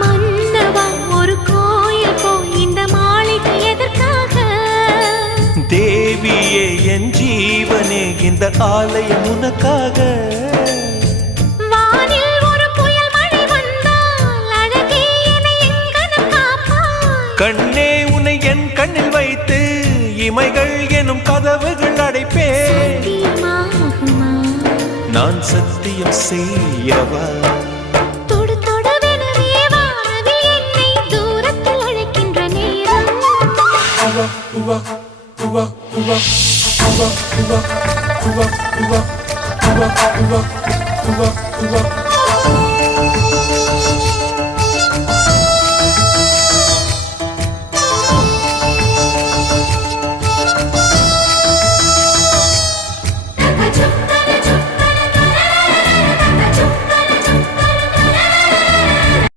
மன்னவா ஒரு கோயில் போய் இந்த மாளிகை எதற்காக? தேவியே என் ஜீவனே இந்த ஆலயம் உனக்காக. வானில் ஒரு புயல் மழை வந்தால் அழகே என்னை எங்கனம் காப்பாய். கண்ணே உன்னை என் கண்ணில் வைத்து இமைகள் எனும் கதவுகள் அடைப்பேன். சத்தியமாகுமா? நான் சத்தியம் செய்யவா? தொடு தொடுவெனவே வானவில் என்னை தூரத்தில் அழைக்கின்ற நேரம். Uva,